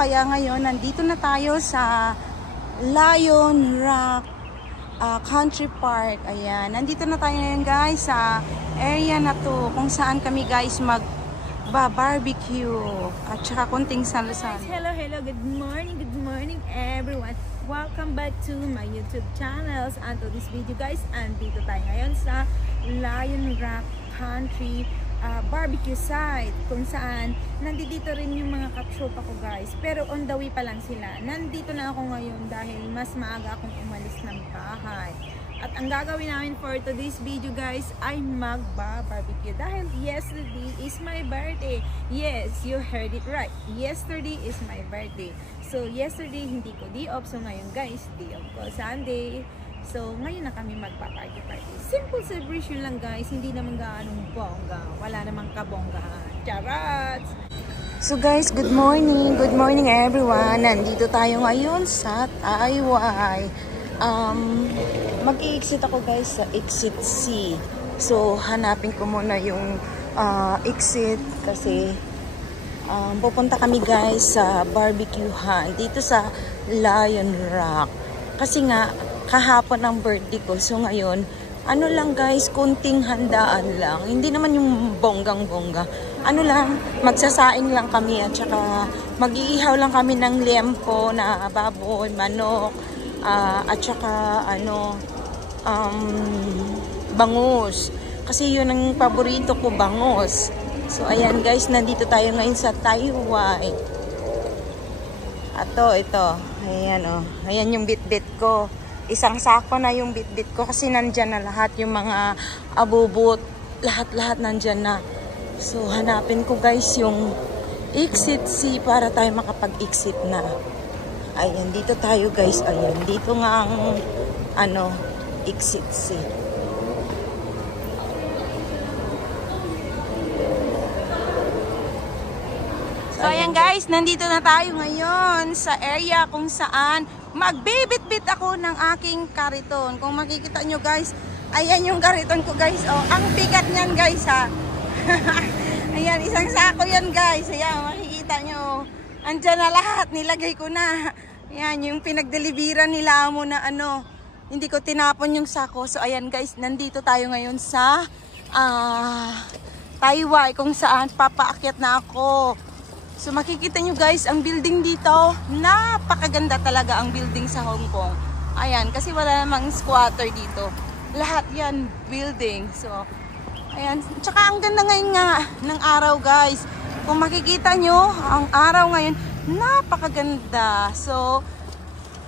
Kaya ngayon, nandito na tayo sa Lion Rock Country Park. Ayan, nandito na tayo ngayon guys sa area na to kung saan kami guys mag-barbecue at saka konting salusan. Hello, good morning everyone. Welcome back to my YouTube channels. And to this video guys, andito tayo ngayon sa Lion Rock Country barbecue site kung saan nandito rin yung mga katropa ko guys, pero on the way pa lang sila. Nandito na ako ngayon dahil mas maaga akong umalis ng bahay. At ang gagawin namin for today's video guys ay magba-barbecue dahil yesterday is my birthday. Yes, you heard it right. Yesterday is my birthday. So yesterday hindi ko day off, so ngayon guys day off ko, Sunday. So ngayon na kami magpa-party. Simple celebration lang guys, hindi naman gaanong bongga. Wala namang kabonggahan. Charot! So guys, good morning everyone. Nandito tayo ngayon sa Taiwan. Mag-i-exit ako guys sa exit C. So hanapin ko muna yung exit kasi pupunta kami guys sa barbecuehan dito sa Lion Rock. Kasi nga kahapon ang birthday ko. So ngayon, ano lang guys, kunting handaan lang. Hindi naman yung bonggang-bongga. Ano lang, magsasaing lang kami at saka mag-iihaw lang kami ng liempo na baboy, manok, at saka bangus. Kasi yun ang paborito ko, bangus. So ayan guys, nandito tayo ngayon sa Taiwan. Ito. Ayan o. Ayan yung bit-bit ko. Isang sako na yung bit-bit ko kasi nandyan na lahat yung mga abubot. Lahat nandyan na. So hanapin ko guys yung exit C para tayo makapag-exit na. Ayan, dito tayo guys. Ayan, dito nga ang exit C. So ayan guys, nandito na tayo ngayon sa area kung saan magbibit-bit ako ng aking kariton. Kung makikita nyo guys, ayan yung kariton ko guys. Oh, ang bigat niyan guys ha. Ayan, isang sako yan guys. Ayan, makikita nyo. Andyan na lahat, nilagay ko na. Ayan, yung pinagdeliveran nila mo na hindi ko tinapon yung sako. So ayan guys, nandito tayo ngayon sa Taiwan kung saan papaakyat na ako. So makikita nyo guys, ang building dito, napakaganda talaga ang building sa Hong Kong. Ayan, kasi wala namang squatter dito. Lahat yan building. So, ayan. Tsaka ang ganda ngayon nga ng araw guys. Kung makikita nyo, ang araw ngayon, napakaganda. So,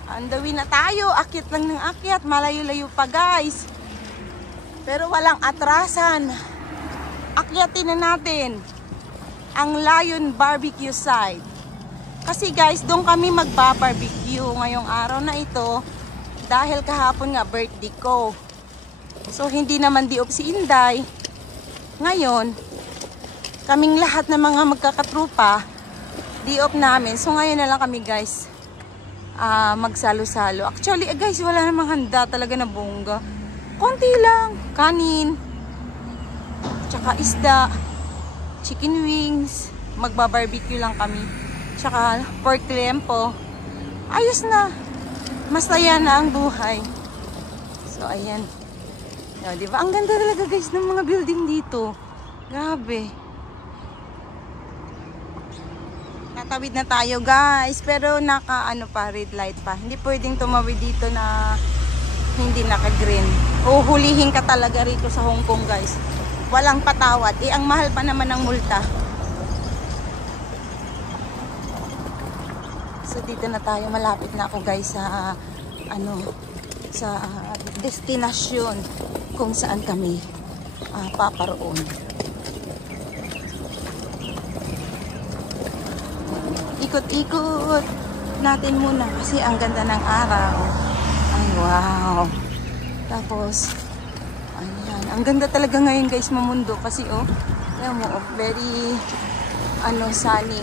andawi na tayo. Akyat lang ng akyat. Malayo-layo pa guys. Pero walang atrasan. Akyatin na natin ang Lion Barbecue site. Kasi guys, doon kami magba-barbecue ngayong araw na ito dahil kahapon nga birthday ko. So hindi naman di off si Inday. Ngayon, kaming lahat ng mga magkakatrupa, di off namin. So ngayon na lang kami guys magsalo-salo. Actually guys, wala namang handa talaga na bongga. Konti lang, kanin, tsaka isda, chicken wings, magba-barbecue lang kami. Tsaka pork liempo. Ayos na. Masaya na ang buhay. So ayan. O, diba? Ang ganda talaga guys ng mga building dito. Grabe. Natawid na tayo guys. Pero naka pa, red light pa. Hindi pwedeng tumawid dito na hindi naka-green. Uhulihin ka talaga rito sa Hong Kong guys. Walang patawad. Ang mahal pa naman ng multa. So dito na tayo. Malapit na ako guys sa sa destinasyon kung saan kami paparoon. Ikot-ikot natin muna kasi ang ganda ng araw. Ay wow. Tapos ayan, ang ganda talaga ngayon guys mamundo kasi ayan mo, very sunny.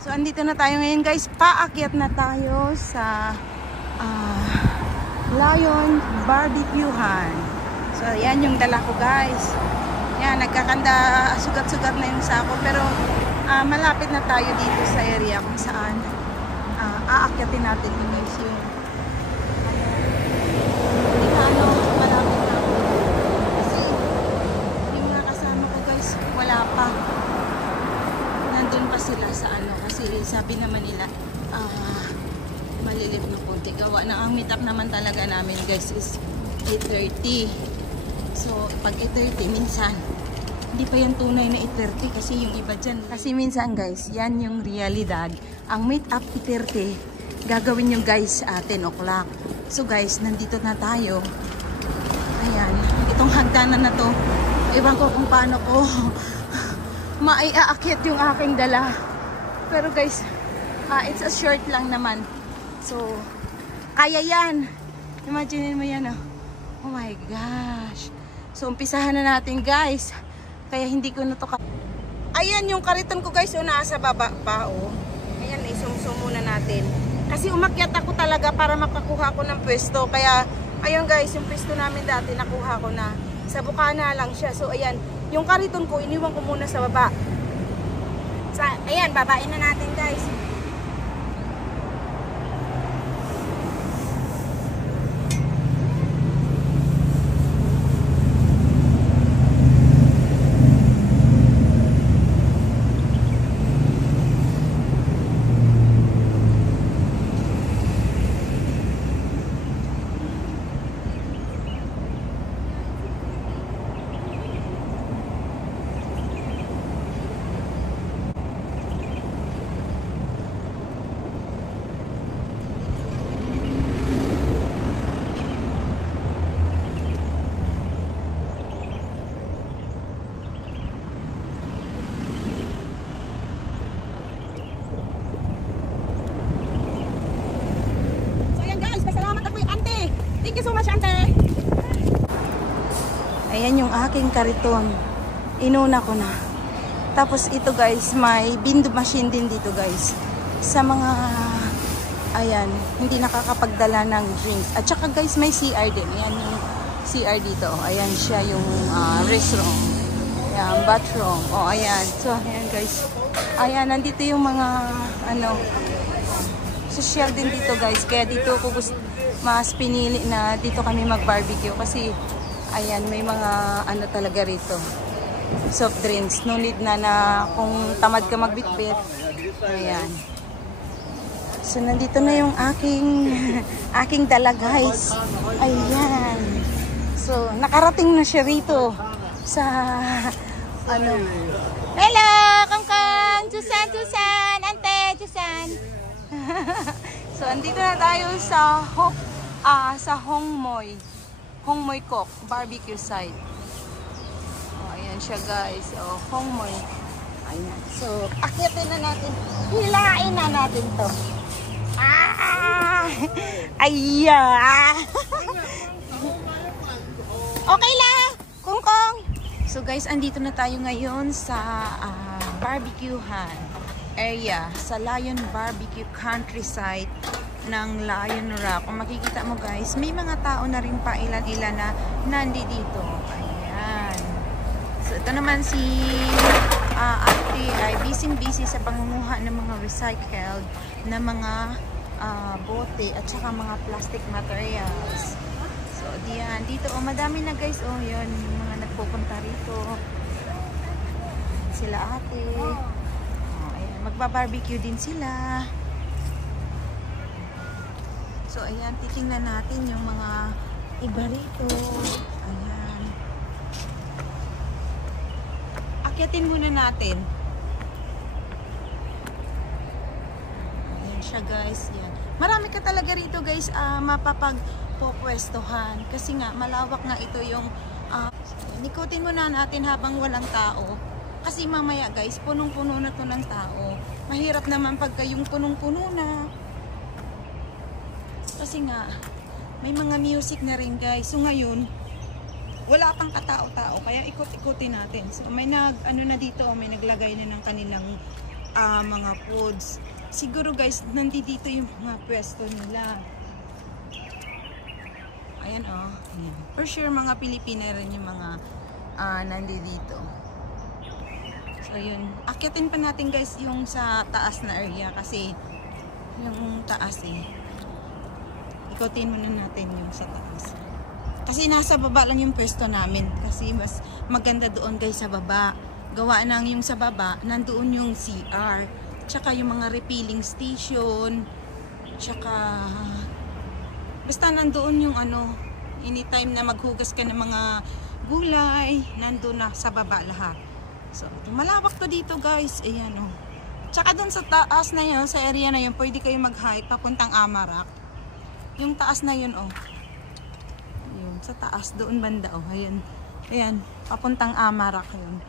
So andito na tayo ngayon guys, paakyat na tayo sa Lion Barbecuehan. So ayan yung dala ko guys. Yan, nagkakanda, sugat-sugat na yung sako. Pero malapit na tayo dito sa area kung saan aakyatin natin yung guys yung malapit na. Kasi yung mga kasama ko guys, wala pa. Nandun pa sila sa kasi sabi naman nila, malilip na konti. Gawa na ang meet up naman talaga namin guys is 8:30. So, pag 8:30, minsan, hindi pa yan tunay na 8:30 kasi yung iba dyan. Kasi minsan guys, yan yung realidad. Ang meet up 8:30, gagawin yung guys 10 o'clock. So guys, nandito na tayo. Ayan, itong hagdanan na to, ewan ko kung paano ko maiaakyat yung aking dala. Pero guys, it's a short lang naman. So, kaya yan. Imagine mo yan, oh. Oh my gosh. So, umpisahan na natin, guys. Kaya hindi ko na to Ayan, yung kariton ko, guys, nasa baba pa, oh. Ayan, isumsum muna natin. Kasi umakyat ako talaga para makakuha ko ng pwesto. Kaya, ayun, guys, yung pwesto namin dati, nakuha ko na. Sa Bukana lang siya. So, ayan, yung kariton ko, iniwan ko muna sa baba. Ayan, babain na natin, guys. Thank you so much, Ante. Ayan yung aking kariton. Inuna ko na. Tapos ito guys, may bindo machine din dito guys. Sa mga, ayan, hindi nakakapagdala ng drinks. At saka guys, may CR din. Ayan yung CR dito. Ayan siya yung restroom. Ayan, bathroom. O, ayan. So, ayan guys. Ayan, nandito yung mga, social din dito guys. Kaya dito ko mas pinili na dito kami mag-barbecue kasi ayan, may mga talaga rito, soft drinks. No need na kung tamad ka magbitbit. Ayan. So nandito na yung aking dala guys. Ayan. So nakarating na siya rito sa Hello, Kangkang, Susan, Ante, Susan. So, andito na tayo sa Hongmoy Kok barbecue site. Oh, ayan siya guys. Oh, Hongmoy. Ayan. So, akyatin na natin. Hilain na natin to. Ayan. Okay lang. Kungkong. So, guys, andito na tayo ngayon sa barbecuehan area sa Lion Barbecue Countryside ng Lion Rock. Kung makikita mo guys, may mga tao na rin pa ilan-ilan na nandito. Ayan. So ito naman si Ate ay busy sa pangunguha ng mga recycled na mga bote at saka mga plastic materials. So diyan, dito madami na guys. Yun, yung mga nagpupunta rito. Sila ate. Magba-barbecue din sila. So, ayan, titingnan natin yung mga iba rito. Ayan. Akyatin muna natin. Ayan siya guys. Yan. Marami ka talaga rito guys mapapagpupwestuhan. Kasi nga, malawak nga ito yung nikutin muna natin habang walang tao. Kasi mamaya guys, punong-puno na to ng tao. Mahirap naman pagka yung punong-puno na. Kasi nga, may mga music na rin guys. So ngayon, wala pang katao-tao. Kaya ikot-ikutin natin. So may na dito, may naglagay na ng kanilang mga foods. Siguro guys, nandito yung mga pwesto nila. Ayan Ayan. For sure, mga Pilipina rin yung mga nandito. So yun, akyatin pa natin guys yung sa taas na area kasi yung taas ikotin muna natin yung sa taas. Kasi nasa baba lang yung pwesto namin kasi mas maganda doon guys sa baba. Gawa nang yung sa baba, nandoon yung CR, tsaka yung mga refilling station, tsaka basta nandoon yung anytime na maghugas ka ng mga gulay, nandoon na sa baba lahat. So, malawak to dito guys. Ayan Tsaka doon sa taas na yun, sa area na yun, pwede kayo mag-hike papuntang Amarak. Yung taas na yun Ayun, sa taas doon banda Ayan. Ayan, papuntang Amarak yun.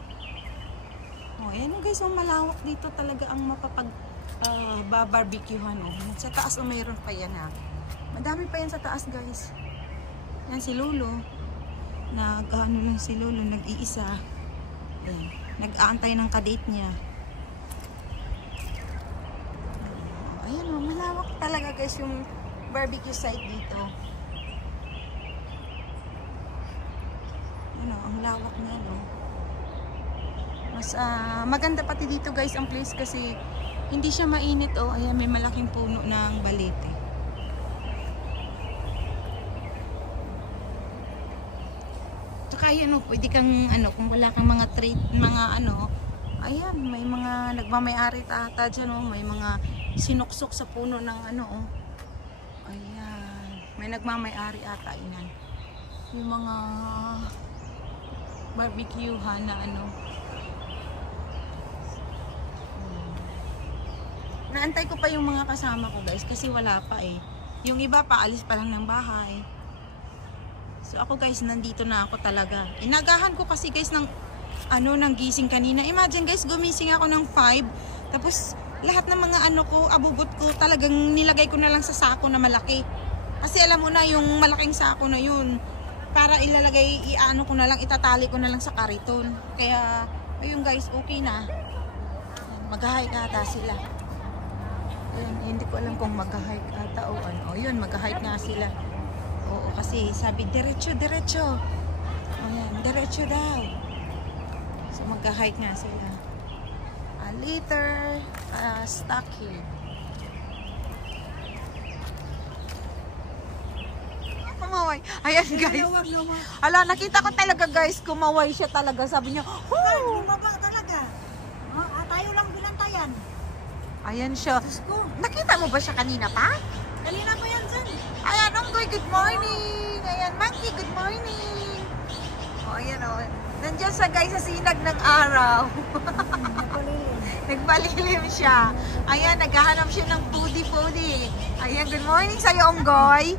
Ayan guys, malawak dito talaga ang mapapag barbecuehan Sa taas mayroon pa yan Madami pa yan sa taas guys. Yan si Lolo. Lang si Lolo, nag-iisa. Ayan. Nag-aantay ng kadate niya. Ayan malawak talaga guys yung barbecue site dito. Ayan ang lawak niya Mas maganda pati dito guys ang place kasi hindi siya mainit Ayan, may malaking puno ng balete. Tsaka yan pwede kang kung wala kang mga trade, ayan, may mga nagmamay-ari ata dyan may mga sinuksok sa puno ng ayan, may nagmamay-ari ata inan. Yung mga barbecuehan na Naantay ko pa yung mga kasama ko guys kasi wala pa Yung iba paalis pa lang ng bahay. So ako guys, nandito na ako talaga. Inagahan ko kasi guys ng gising kanina. Imagine guys, gumising ako ng 5. Tapos lahat ng mga ko, abubot ko, talagang nilagay ko na lang sa sako na malaki. Kasi alam mo na yung malaking sako na yun. Para ilalagay, ko na lang, itatali ko na lang sa kariton. Kaya, ayun guys, okay na. Mag-hike ata sila. Ayun, hindi ko alam kung mag-hike ata o yun, mag-hike nga sila. Oo, kasi sabi, diretso. Ayan, diretso daw. So, mag-hike nga sila. Later, Stockhill. Kumaway. Ayan, guys. Ala, nakita ko talaga, guys. Kumaway siya talaga. Sabi niya, Bumaba talaga. Tayo lang binantayan. Ayan siya. Nakita mo ba siya kanina pa? Kanina pa yan dyan. Ayan, Onggoy, good morning. Ayan, Monkey, good morning. Ayan Nandiyan sa guys sa sinag ng araw. Nagpalilim siya. Ayan, naghahanap siya ng foodie. Ayan, good morning sa'yo, Onggoy.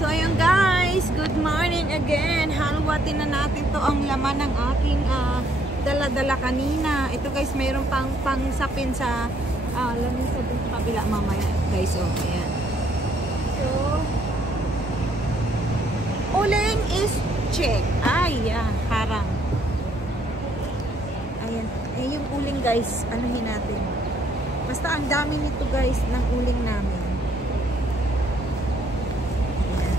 So ayun guys, good morning again. Halwatin na natin to ang laman ng aking dala-dala kanina. Ito guys, mayroon pang pangsapin sa lamisa dun sa kabila mamaya guys. Oh, ayan. So, uling is check. Ay, yan. Harang. Ayan. Eh, yung uling guys, anuhin natin. Basta ang dami nito guys, ng uling namin. Ayan.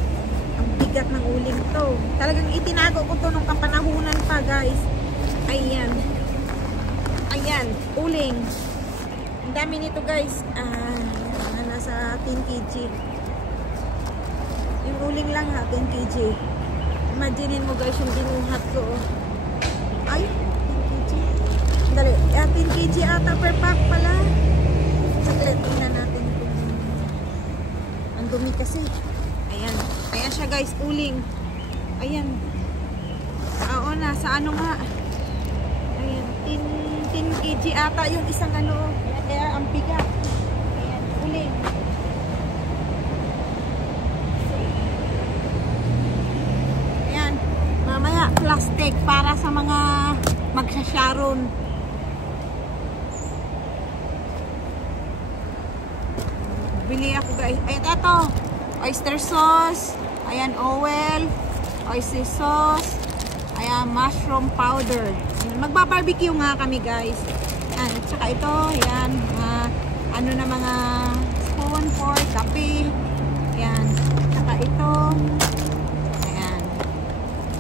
Ang bigat ng uling to. Talagang itinago ko to nung kapanahunan pa guys. Ayan. Ayan. Uling. Ang dami nito guys. Nasa 10 kg. Yung uling lang ha, 10 kg. Imaginin mo guys yung binuhat ko. Ay, 10 kg. Dali, 10 kg ata per pack pala. Saglit, tingnan natin kung ang dumi kasi. Ayan. Ayan siya guys, uling. Ayan. Oo, nasa ano nga. Ayan, 10 kg ata yung isang ano. Kaya ang bigat. Ayan, uling. Ayan, mamaya plastic para sa mga magsasharon. Bili ako guys. Ayan, ito. Oyster sauce. Ayan, oil. Oyster sauce. Ayan, mushroom powder. Ayan, magba-barbecue nga kami guys. Ayan, at saka ito. Ayan, ano na mga spoon, fork, kape. Ayan, at saka ito. Ayan.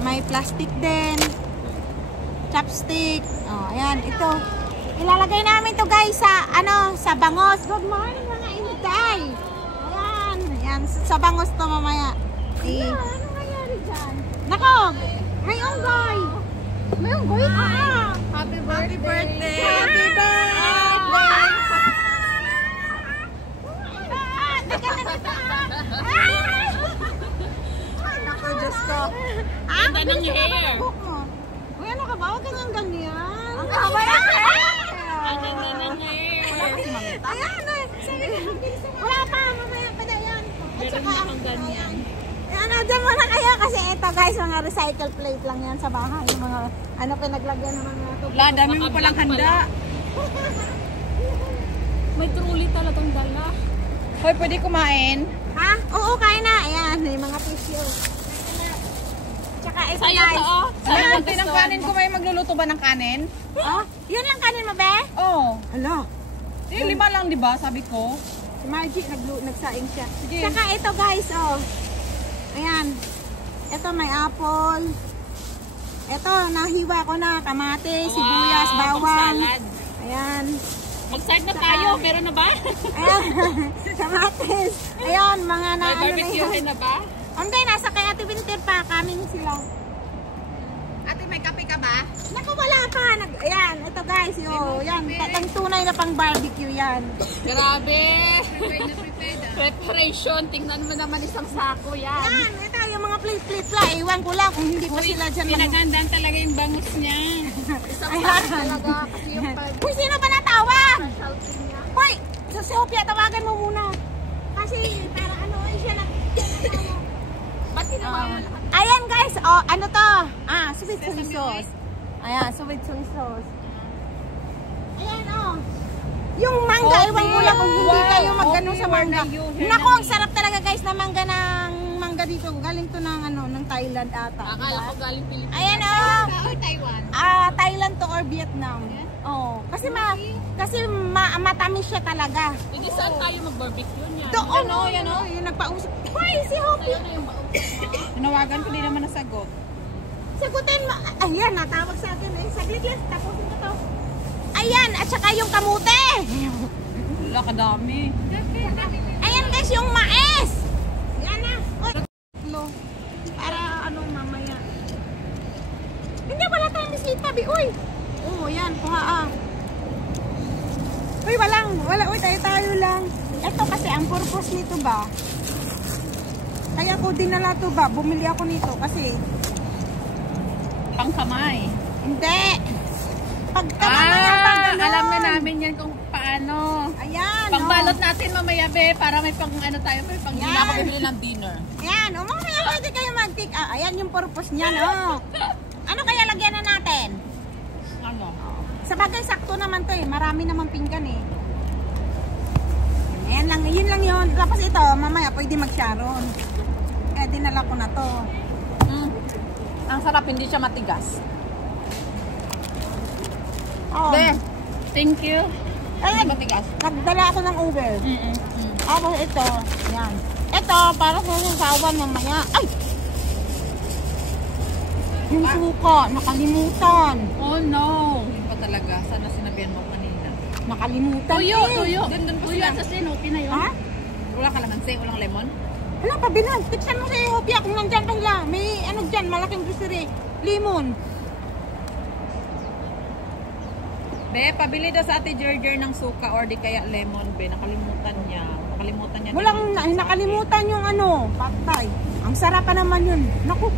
May plastic din. Chopstick. Oh, ayan, ito. Ilalagay namin to guys sa, ano, sa bangos. Good morning mga inday. Ayan, ayan, sa bangos to mamaya. Ano nangyari dyan? Nako, may unggoy. May unggoy? Happy birthday! Happy birthday! Ay, naku, Diyos ko. Ganda ng hair. Uy, ano ka ba? Huwag kang ganyan. Ang haba ng hair! Ang ganda ng hair. Ayan, wala pa. Mamaya pa na yan. Meron na kang ganyan. Ano, dyan muna kayo kasi ito guys, mga recycle plate lang yan sa bahay. Yung mga, ano, pinaglagyan ng mga tubig. Wala, dami mo palang handa. May truly talagang dala. Hoy, pwede kumain? Ha? Oo, kain na. Ayan, yung mga tissue. Tsaka ito Sayo guys. to, oh. Sayo Ano, ng ng kanin ko may magluluto ba ng kanin? Oh, yun lang kanin mo, be? Oo. Ala. Yung 5 lang, di ba? Sabi ko. Si Margie, nagsaing siya. Sige. Tsaka ito guys, oh. Ayan. Ito may apple. Ito, nahiwa ko na. Kamatis, sibuyas, bawang. Salad. Ayan. Mag-start na tayo. Meron na ba? Ayan. Kamatis. Ayan, mga na May ano na barbecue yan. na ba? Hindi, nasa kay Ate Winter pa. Kaming sila. Ate, may kape ka ba? Naku, wala pa. Ayan, ito guys. Yo, yan. Tatang tunay na pang barbecue yan. Grabe. Preparation. Tingnan mo naman isang sako yan. Yan, ito yung mga plate lang. Iwan ko lang kung hindi pa sila dyan. Pinagandaan talaga yung bangus niya. Isang Ayan. sako talaga. Kasi yung Uy, sino ba natawag? shouting niya. Hoy, sa Sophia, tawagan mo muna. Kasi para ano, siya na. Ba't tinawagan lahat? Ayan guys, oh, ano to? Sweet soy sauce. Ayan, sweet soy sauce. Ayan, oh. Yung mangga, iwan ko lang kung hindi kayo magano sa mangga. Naku, ang sarap talaga guys na mangga mangga dito. Galing to ng ano, ng Thailand ata. Akala ko galing Pilipinas. Ayan, oh. Or Taiwan. Thailand to or Vietnam. Oh, kasi matamis siya talaga. Hindi saan tayo mag-barbecue niya? Doon, yung nagpausap. Hoy, si Hopi. Sa'yo na yung mausap mo. Tinawagan ko, di naman nasagot. Sagutin mo. Ayan, natawag sa akin eh. Saglit lang, tapusin ko to. Ayan, at saka yung kamute. Wala, kadami. Ayan guys, yung mais. Yan na. Para ano mamaya. Hindi, wala tayong bisita, bi. Uy. Oo, yan, kuha Uy, wala. Uy, tayo lang. Ito kasi, ang purpose nito ba? Kaya ko dinala to ba? Bumili ako nito kasi Pangkamay. hindi. Alam na namin yan kung paano. Ayan. Pangbalot natin mamaya, be, para may pang ano tayo, may pang Hindi na ako bibili ng dinner. Ayan. O mamaya pwede kayo mag-take. Ayan yung purpose niya, no? Ano kaya lagyan na natin? Ano? Sa bagay, sakto naman to eh. Marami naman pinggan eh. Ayan lang. Yun lang yun. Tapos ito, mamaya pwede mag-sharon. Kaya dinala ko na to. Ang sarap, hindi siya matigas. Oh. Be, thank you. Ay, Hindi matigas. nagdala ako ng Uber. Tapos ito, yan. Ito, para sa sasawan mamaya. Ay! Yung suka, nakalimutan. Oh no. Yun pa talaga. Sana sinabihan mo kanina. Nakalimutan Tuyo, eh. tuyo. Dun pa Tuyo sila. at sa sin, okay na yun. Ha? Wala kalamansi, walang lemon. Wala pa, bilan. Tiksan mo sa Ehopia kung nandyan pa sila. May ano dyan, malaking grocery. Limon. Be, pabili daw sa Ate Gerger ng suka or di kaya lemon, be. Nakalimutan niya. Nakalimutan niya. Walang din yung nakalimutan yung ano, patay. Ang sarap pa naman yun. Naku.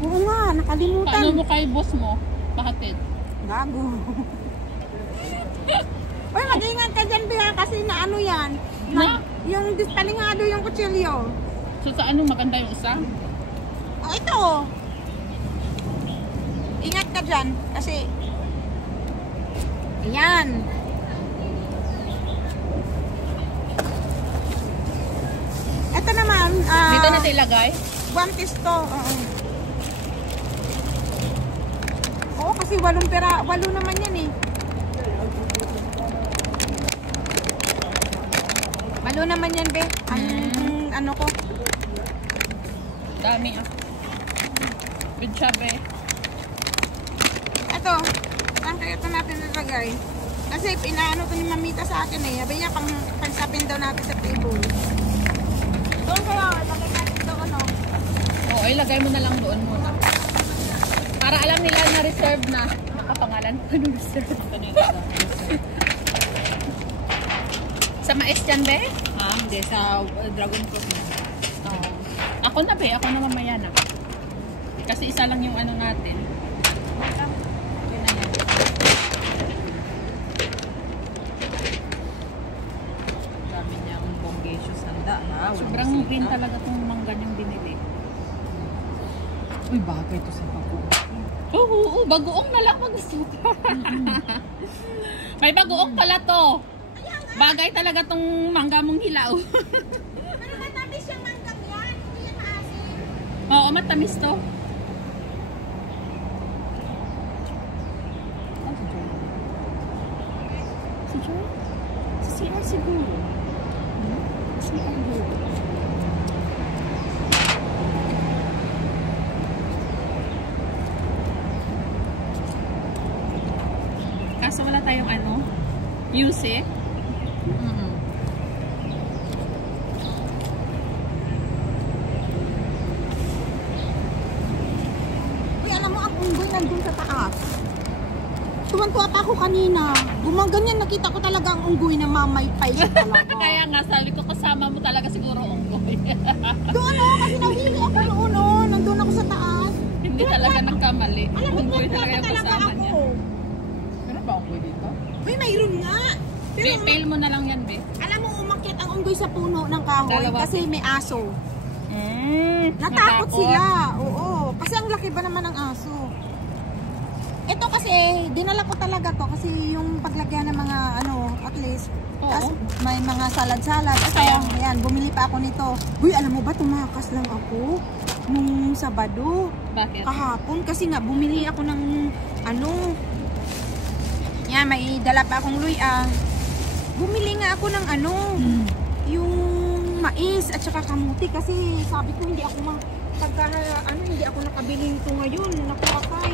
Oo nga, nakalimutan. Paano mo kay boss mo? Bakit? Gago. Uy, mag-ingat ka dyan, Biha, kasi na ano yan. Yung distalingado yung kutsilyo. So sa ano maganda yung isa? Oh, ito. Ingat ka dyan, kasi... Ayan. Ito naman, Dito na tayo ilagay? Guantes to. Oo, kasi 8 pera, 8 naman yan eh. 8 naman yan, be. Ang ano ko. Dami ah. Good job eh. Ito, saan kaya ito natin nilagay? Kasi pinaano to ni Mamita sa akin eh. Sabi niya, pansapin daw natin sa table. Doon kaya, ilagay natin doon, ano? Oo, ilagay mo na lang doon muna. Para alam nila na reserve na. Nakapangalan pa ng reserve. Sa mais dyan, be? Ha? Hindi, sa dragon fruit na. Oo. Ako na, be. Ako na mamaya na. Kasi isa lang yung ano natin. Yun na yan. Dami niyang bonggacious handa, ha? Sobrang green talaga itong mangga niyang binili. Uy, bagay ito sa bagoong. Oo, bagoong na lang mag-suka. May bagoong pala to. Bagay talaga tong mangga mong hilaw. Pero matamis yung manggang yan. Hindi yan maasim. Oo, matamis to. Si Joy? Si CR siguro. Si CR siguro. Kaso wala tayong ano, music. Uy, alam mo, ang unggoy nandun sa taas. Tuwan-tuwa pa ako kanina. Gumaganyan, nakita ko talaga ang unggoy na mamaypay siya talaga. Kaya nga, sabi ko kasama mo talaga siguro unggoy. Doon o, kasi nahili ako noon o. Nandun ako sa taas. Hindi talaga nagkamali. Alam mo, Unggoy talaga talaga yung kasama ako. niya. Meron ba unggoy dito? Uy, mayroon nga. Pero Fail mo na lang yan, be. alam mo, umakyat ang unggoy sa puno ng kahoy Dalawa. kasi may aso. Natakot sila. Oo. Kasi ang laki ba naman ng aso. Ito kasi, dinala ko talaga to kasi yung paglagyan ng mga ano, at least, Oo. tas may mga salad-salad. Ito, Kaya ayan, bumili pa ako nito. Uy, alam mo ba, tumakas lang ako nung Sabado, Bakit? kahapon. Kasi nga, bumili ako ng ano, yan, may dala pa akong luya. Bumili nga ako ng ano, yung mais at saka kamuti kasi sabi ko hindi ako hindi ako nakabili nito ngayon, nakakay.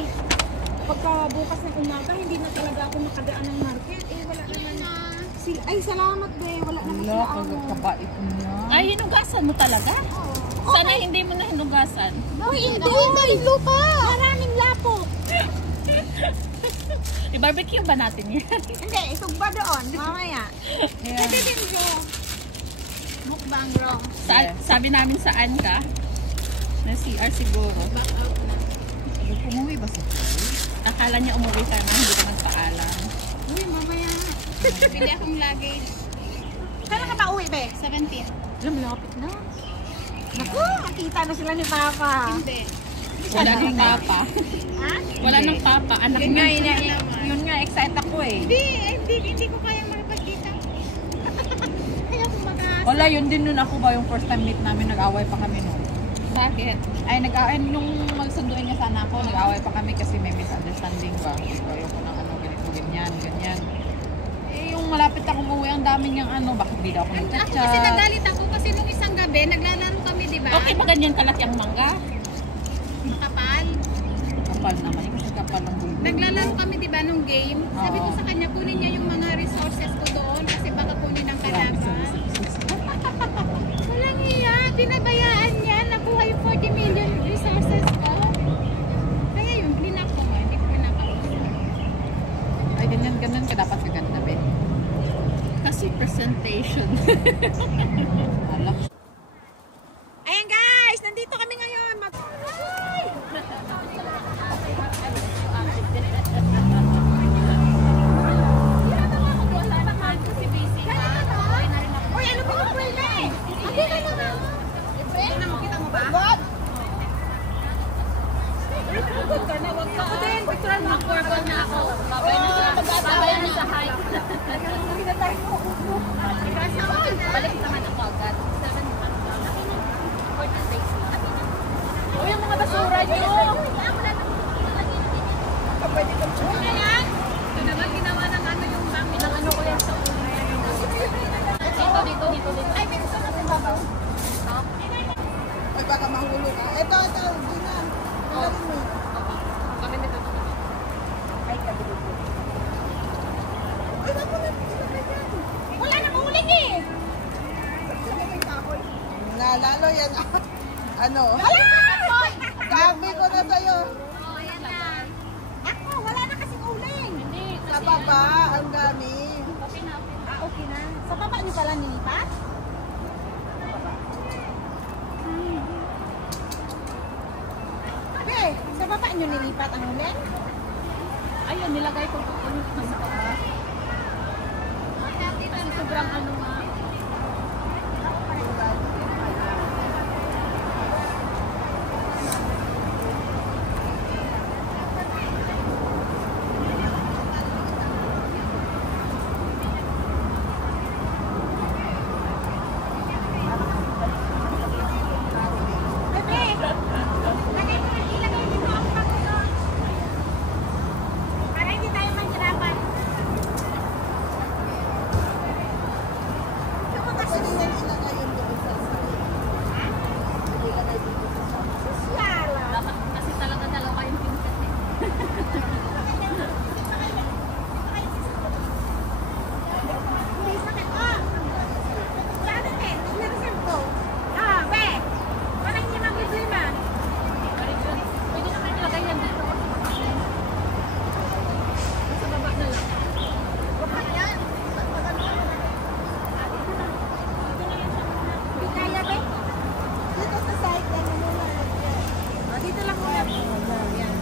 Pagka bukas ng umaga, hindi na talaga ako makadaan ng market. Eh, wala naman. Ay, salamat be. Wala naman sila ano. Kabait niya. Ay, hinugasan mo talaga? Sana hindi mo na hinugasan. Uy, hindi. Maraming lupa. Maraming lapo. I-barbecue ba natin yan? Hindi, isugba doon. Mamaya. Pwede din yung mukbang raw. Sabi namin saan ka? Na CR siguro. Back out na. Umuwi ba siya? Akala niya umuwi ka na, hindi ka nagpaalam. Uy, mamaya. Bili akong luggage. Kailan ka pa uwi, be? 17. Lumapit na. Naku, makita na sila ni Papa. Hindi. Wala nang papa. Ha? Wala nang papa. Anak Yun niya. nga, Yun nga, excited ako eh. Hindi ko kayang makipagkita. Ayaw ko mag-aas. Wala, yun din nun ako ba yung first time meet namin, nag-away pa kami nun. Bakit? Ay, nag-away nung magsunduin niya sana ako, nag-away pa kami kasi may misunderstanding ba. Ayoko ng ano, ganito, ganyan, ganyan. Eh, yung malapit akong uwi, ang dami niyang ano, bakit di daw ako Ako kasi nagchat-chat. nagalit ako kasi nung isang gabi, naglalaro kami, di ba? Okay ba ganyan kalaki ang mangga? Makapal. Kapal naman, yung kasi kapal ng bulbo. Naglalaro kami, di ba, nung game. Sabi ko Oo. sa kanya, kunin niya yung mga resources ko doon kasi baka kunin ng kalaban. Walang hiya, pinabayaan niya, nakuha yung 40 million resources ko. Kaya yun, blinak ko nga, hindi ko pinakausap. Ay, ganyan ka dapat kaganda, be. Kasi presentation. Ala. Ayan guys, nandito kami ngayon. Uy, ano ba yung friend na eh? Hindi ka naman. Friend na mo, kita mo ba? What? Ako din, picturean mo. Mag-workout na ako. Babayan na sa height. Balik naman ako agad. 46 na. Uy, yung mga basura nyo! Pwede kang tsura yan? Ito naman ginawa ng ano yung mami ng ano ko yan sa ulo. Dito. Ay, may gusto natin babaw. Ay, baka mahulog ka. Ito, Gina. Ilalim mo. Kami dito. Wala na mahuling eh! Nalalo yan. Ano? Hoy! Gabi ko na sa'yo. Oh, ayan na. Ako, wala na kasing uling. Hindi, Sa baba, ang dami. okay na. Okay na. Sa baba niyo pala nilipat? Be, sa baba niyo nilipat ang uling? Ayun, nilagay ko sa baba. Kasi sobrang ano nga. Bebe, ilagay dito ang pako doon. Para hindi tayo mahirapan. Pwede yan ilagay yung doon sa ilagay dito sa Social. Kasi talaga dalawa yung pinset eh. Hindi sakit. Oh! Sana eh, nireserve ko. Ah, be! Parang hindi mag-lima. Pwede naman nilagay yan dito. Sa baba na lang. Hindi kaya, be. Dito sa side, ano muna. Dito lang muna. Yan.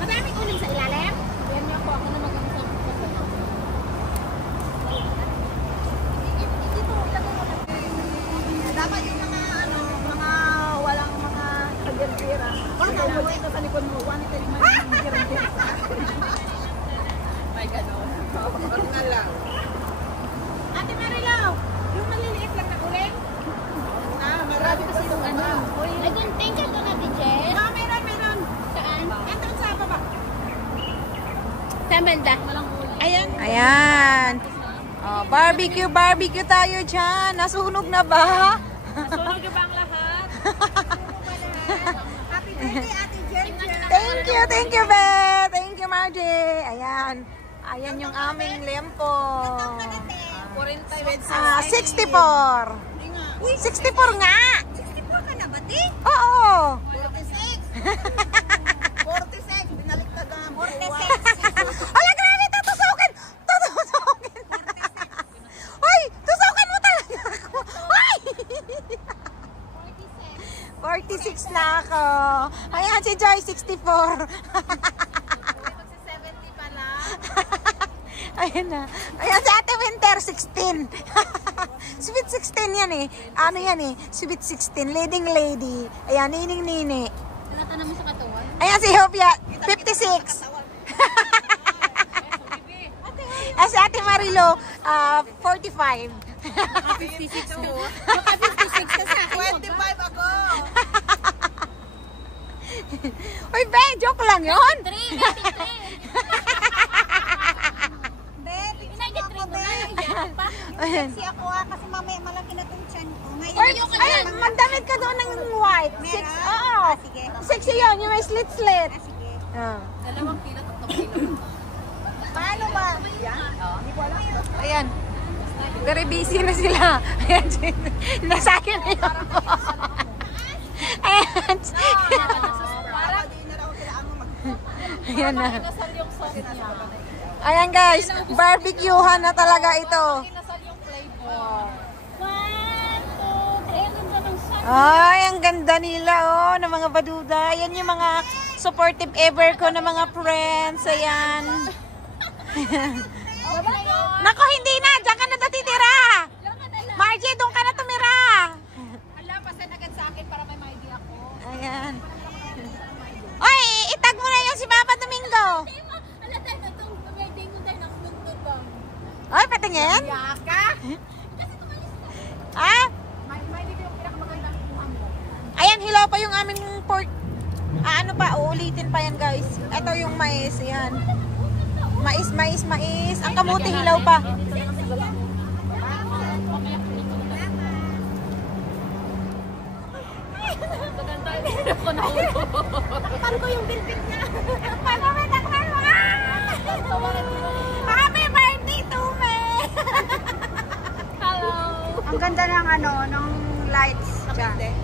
Madaming uling sa ilalim. Yan nga po, ako na mag-usap. Dapat yung mga ano, mga walang mga kagirpira. Baka wala ito sa likod mo. One ito yung mga kagirpira. May gano'n. Parang na lang. Ate Marilaw, yung maliliit lang na uling. Marami kasi yung ano. Nagunting ka doon, Ate Jess? Oo, meron. Saan? Andun sa baba. Sa banda. Ayan. Ayan. Oh, barbecue tayo dyan. Nasunog na ba? Nasunog yung bang lahat? Happy birthday, Ate Jess. Thank you, Be. Thank you, Margie. Ayan. Ayan yung aming lempo. 64. 64 nga. 64 ka na ba, Ti? Oo. 46. 46. Binaliktad na. 46. Ala, grabe. Tutusukin. Hoy, tusukin mo talaga ako. Hoy! 46 na ako. Ayan, si Joy, 64. Magsi-70 pa lang. Ayan na. Ayan si Ate Winter, 16. Sweet 16 yan eh. Ano yan eh? Sweet 16. Leading lady. Ayan, nining-nini. Tinatanong mo sa katawan? Ayan si Hopia, 56. Si Ate Marilo, 45. 56 ko. Baka 56 ka sa akin. 25 ako. Uy, be, joke lang yun. 93 Ayan. Kasi ako kasi mamaya malaki na itong chan ko. Uy, ayun, mandamit ka doon ng white. Six, oo. Sige. Sexy yun, yung may slit-slit. Sige. Ah. 2 kilo, 3 kilo. Paano ba? Ayan. Very busy na sila. Ayan, nasa akin na yun. Ayan. Ayan na. Ayan guys, barbecuehan na talaga ito. Ay, ang ganda nila oh, ng mga baduda. Yan yung mga supportive ever ko na mga friends. Ayan. Nako, hindi na. Diyan ka na natitira. Margie, doon ka na tumira. Alam, pasend agad sa akin para may idea ako. Ayan. Oy, itag mo na yan si Papa Domingo. Oy, patingin. Ah? Ayan, hilaw pa yung aming pork. Ano pa, uulitin pa yan guys. Ito yung mais, ayan. Mais, mais, mais. Ang kamuti hilaw pa. Takpan ko yung bilbit niya. Takpan mo. Happy birthday to me! Hello! Ang ganda ng ng lights dyan.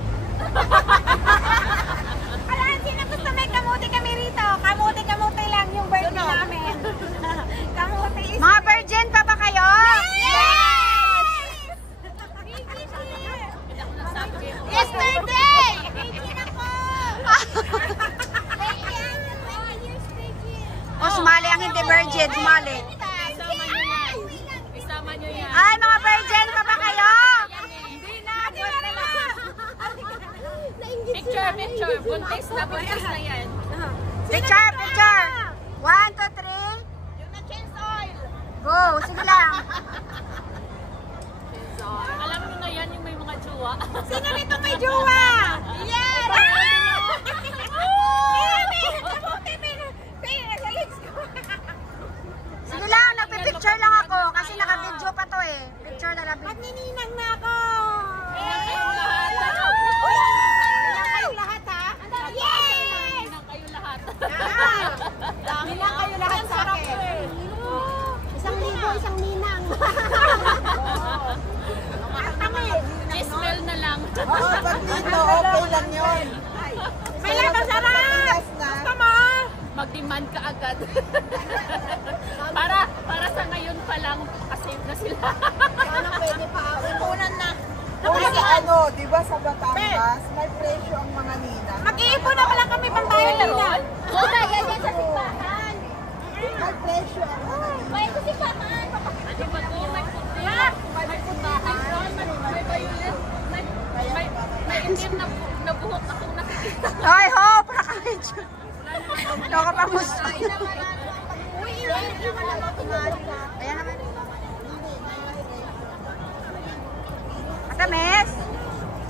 Alam, sino gusto may kamuti kami rito? Kamuti lang yung birthday namin. Kamuti is... Mga virgin pa ba kayo? Yes! Yesterday! Virgin ako! Oh, sumali ang hindi virgin. Sumali. Isama nyo yan. Ay, mga virgin pa ba kayo? Hindi na. Picture. Buntis na yan. Picture. 1, 2, 3. Go, sige lang. Alam nyo na yan yung may mga jowa. Sino nito may jowa? Yes! Sige lang, nagpipicture lang ako kasi naka-video pa to eh. Picture na lang. Magnininang na ako! Kayong lahat ha? Yes! Kayo lahat. Bilang kayo lahat sa akin. 1,000, isang ninang. Smell na lang. Oo, pag dito, okay lang yun. May masarap! Gusto mo? Mag-demand ka agad. para sa ngayon pa lang, kasave na sila. Ano pwede pa? Ipunan na. Kasi di ba sa Batangas, may presyo ang mga nina. Mag-iipon na lang kami pang tayo nila. Oo, yan sa simbahan. May presyo ang mga nina. May kusipahan. Ano ba to? May puti. May puntahan. May violet. May itim na buhok akong nakikita. Ay, ho, para kami. Nakapamusta. Uy, iwan na natin. Ayan naman. Tamis.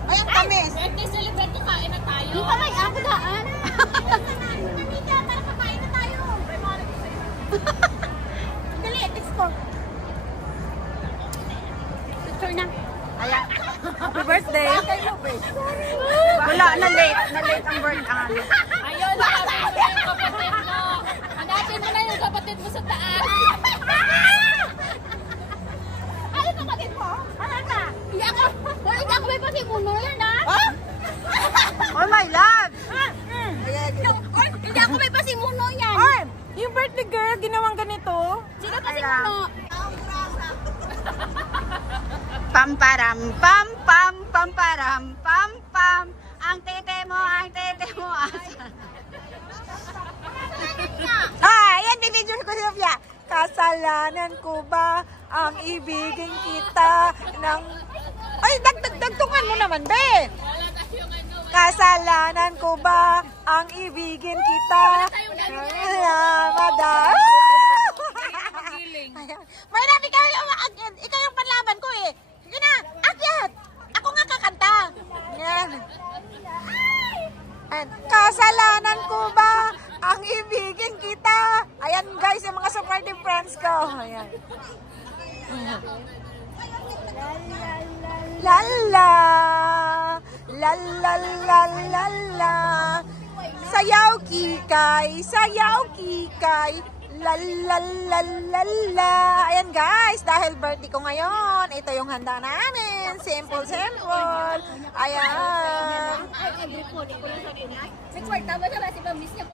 Ayun, tamis. Birthday celebrate ko, kain na tayo. Di pa may ako daan. Mamita, tara kakain na tayo. Dali, text ko. Picture na. Ayan. Happy birthday. Wala, na-late. Na-late ang birthday. Ayun, hanapin mo na yung kapatid mo. Hanapin mo na yung kapatid mo sa taas. Ano kapatid mo? Ano na? Hindi ako may pasimuno yan ha? Oh my love. Hindi ako may pasimuno yan. Ay, yung birthday girl, ginawang ganito. Sino pasimuno? Pamparam, pam, pam, pamparam, pam, pam. Ang tete mo, asan? Ayan, bibidyo ko si Sofia. Kasalanan ko ba ang ibigin kita ng... Ay, dagtungan mo naman, be. Kasalanan ko ba ang ibigin kita? Madam. May nabi kayo, ikaw yung panlaban ko eh. Ayan guys, yung mga supportive friends ko. Ayan. Lala, la. Sayaw kikay, la. Ayan guys, dahil birthday ko ngayon, ito yung handa namin. Simple. Ayan.